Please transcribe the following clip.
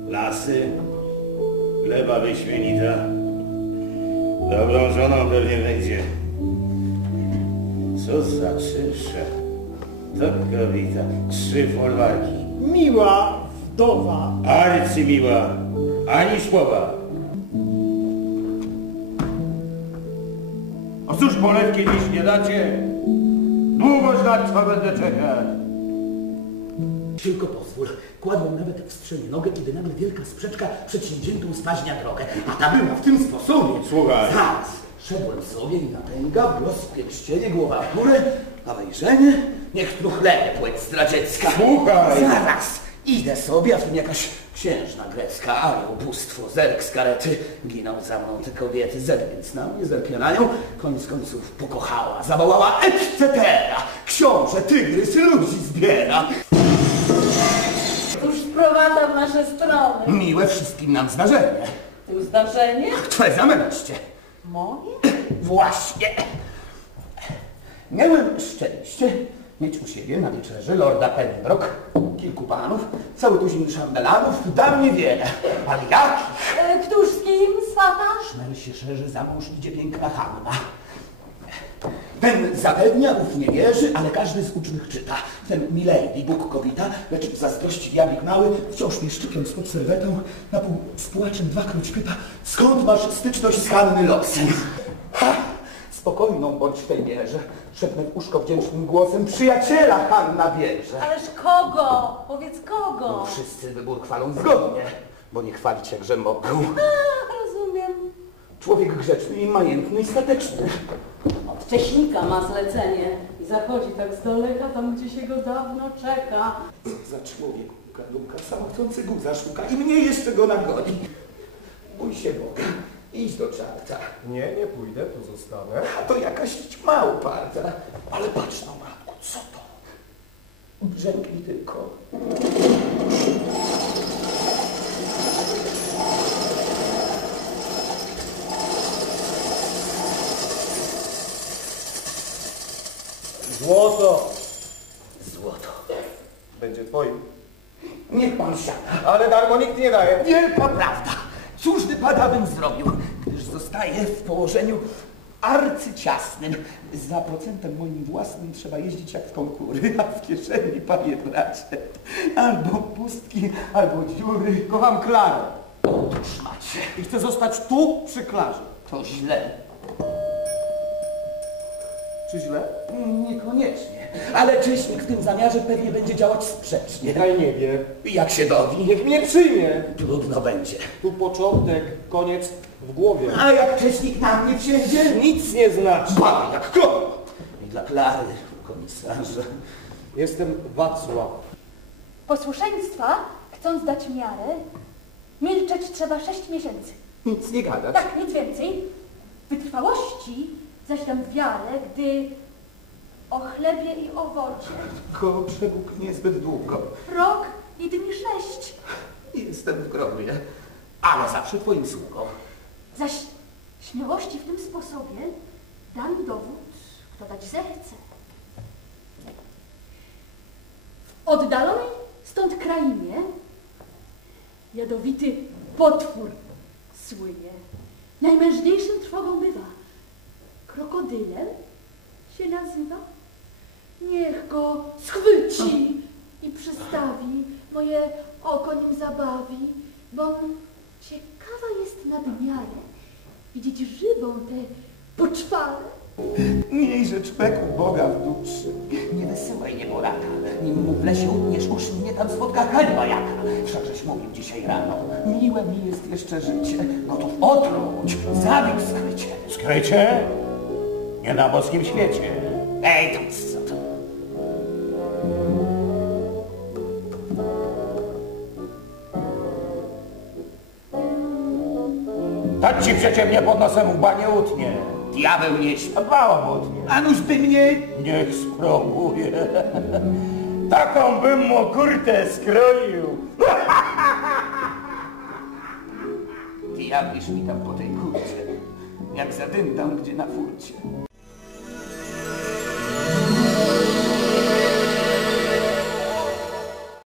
lasy, gleba wyśmienita. Dobrą żoną pewnie będzie. Co za czynsze. To kobieta. 3 folwarki. Miła wdowa. Arcymiła. Ani słowa. A cóż polewki dziś nie dacie? Długo znać, co będę czekać. Tylko pozwól, kładłem nawet w strzemie nogę, kiedy nagle wielka sprzeczka przedsięwziętą spaźnia drogę. A ta była w tym sposobie. Słuchaj. Zaraz, szedłem sobie i napęga, głos pierścienie, głowa w górę, a wejrzenie, niech truchlenie płeć zdradziecka. Słuchaj. Zaraz, idę sobie, a w tym jakaś księżna grecka, anioł, bóstwo, zerk z karety. Giną za mną te kobiety, zerknąc na mnie, zerknę na nią, koniec końców pokochała, zawołała etc. Książę, tygrys, ludzi zbiera. Cóż sprowadza w nasze strony? Miłe wszystkim nam zdarzenie. Tu zdarzenie? Twoje zamęście. Moje? Właśnie. Miałem szczęście mieć u siebie na wieczerzy lorda Pembroke, kilku panów, cały tuzin szambelanów, da mnie wiele. Ale jakich? Któż z kim, swata? Szmer się szerzy, za mąż idzie piękna Hanna. Ten zapewnia, ów nie wierzy, ale każdy z ucznych czyta. Ten milady, Bóg kobita, lecz w zazdrości diablik mały, wciąż mnie szczypiąc pod serwetą, na pół z płaczem dwakroć pyta, skąd masz styczność z Hanny losem? Ha! Spokojną bądź w tej mierze, szepnę w uszko wdzięcznym głosem, przyjaciela Hanna bierze. Ależ kogo? Powiedz kogo? No, wszyscy wybór chwalą zgodnie, bo nie chwalić jakże mogą. Rozumiem. Człowiek grzeczny i majętny i stateczny. Od Cześnika ma zlecenie i zachodzi tak z daleka, tam gdzie się go dawno czeka. Co za człowiek, duka, samotący guza szuka i mnie jeszcze go nagoni. Bój się Boga, idź do czarta. Nie pójdę, tu zostanę. A to jakaś ćma uparta. Ale patrz no, bratku, co to? Brzęknij tylko. Złoto! Złoto. Będzie twoim. Niech pan siada. Ale darmo nikt nie daje. Wielka prawda. Cóż wypada bym zrobił, gdyż zostaję w położeniu arcyciasnym. Za procentem moim własnym trzeba jeździć jak w konkury, a w kieszeni, panie bracie, albo pustki, albo dziury. Kocham Klarę Otóż macie. i chcę zostać tu przy Klarze. To źle. Czy źle? Niekoniecznie. Ale Cześnik w tym zamiarze pewnie będzie działać sprzecznie. Niechaj nie wie. I jak się dowi? Niech mnie przyjmie. Trudno będzie. Tu początek, koniec w głowie. A jak Cześnik na mnie wsiędzie? Nic nie znaczy. Bawi jak koń. I dla Klary, komisarze. Jestem Wacław. Posłuszeństwa, chcąc dać miarę, milczeć trzeba 6 miesięcy. Nic nie gadać. Tak, nic więcej. Wytrwałości zaś dam wiarę, gdy o chlebie i o wodzie. Koło przebóg niezbyt długo. Rok i dni 6. Jestem w grobie, ale zawsze twoim sługą. Zaś śmiałości w tym sposobie dam dowód, kto dać zechce. W oddalonej stąd krainie jadowity potwór słynie. Najmężniejszym trwogą bywa. Krokodylem się nazywa. Niech go schwyci i przystawi, moje oko nim zabawi, bom ciekawa jest nadmiarę widzieć żywą tę poczwarę. Miej rzecz peku Boga w duszy. Nie wysyłaj niemoraka, nim mu w lesie utniesz uszy, mnie tam spotka hańba jaka. Wszakżeś mówił dzisiaj rano, miłe mi jest jeszcze życie, gotów otruć, zabić skrycie. Skrycie? Nie na boskim świecie. Ej, to co to? Tak ci przecie mnie pod nosem łba nie utnie. Diabeł nie śpi. A bałam utnie. A nuż by mnie... Niech spróbuje. Taką bym mu kurtę skroił. Diablisz mi tam po tej kurcie, jak zadyndam gdzie na furcie.